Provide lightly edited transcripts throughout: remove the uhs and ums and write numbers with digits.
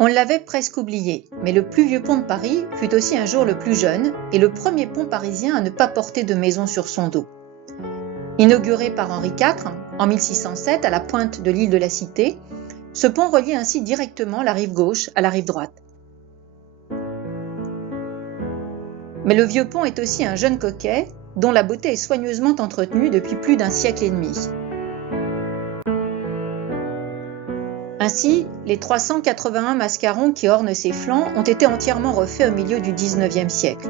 On l'avait presque oublié, mais le plus vieux pont de Paris fut aussi un jour le plus jeune et le premier pont parisien à ne pas porter de maison sur son dos. Inauguré par Henri IV en 1607 à la pointe de l'île de la Cité, ce pont reliait ainsi directement la rive gauche à la rive droite. Mais le vieux pont est aussi un jeune coquet dont la beauté est soigneusement entretenue depuis plus d'un siècle et demi. Ainsi, les 381 mascarons qui ornent ses flancs ont été entièrement refaits au milieu du XIXe siècle.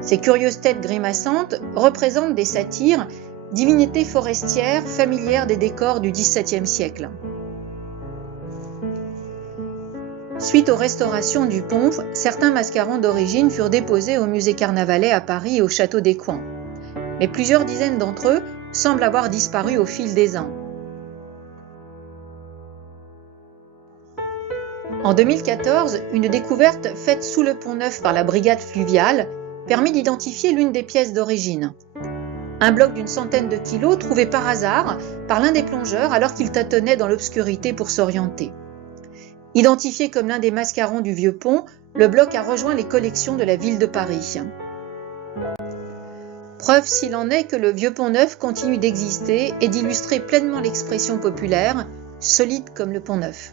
Ces curieuses têtes grimaçantes représentent des satyres, divinités forestières familières des décors du XVIIe siècle. Suite aux restaurations du pont, certains mascarons d'origine furent déposés au musée Carnavalet à Paris et au château d'Écouen. Mais plusieurs dizaines d'entre eux semblent avoir disparu au fil des ans. En 2014, une découverte faite sous le Pont-Neuf par la brigade fluviale permit d'identifier l'une des pièces d'origine. Un bloc d'une centaine de kilos trouvé par hasard par l'un des plongeurs alors qu'il tâtonnait dans l'obscurité pour s'orienter. Identifié comme l'un des mascarons du Vieux Pont, le bloc a rejoint les collections de la ville de Paris. Preuve s'il en est que le Vieux Pont-Neuf continue d'exister et d'illustrer pleinement l'expression populaire, solide comme le Pont-Neuf.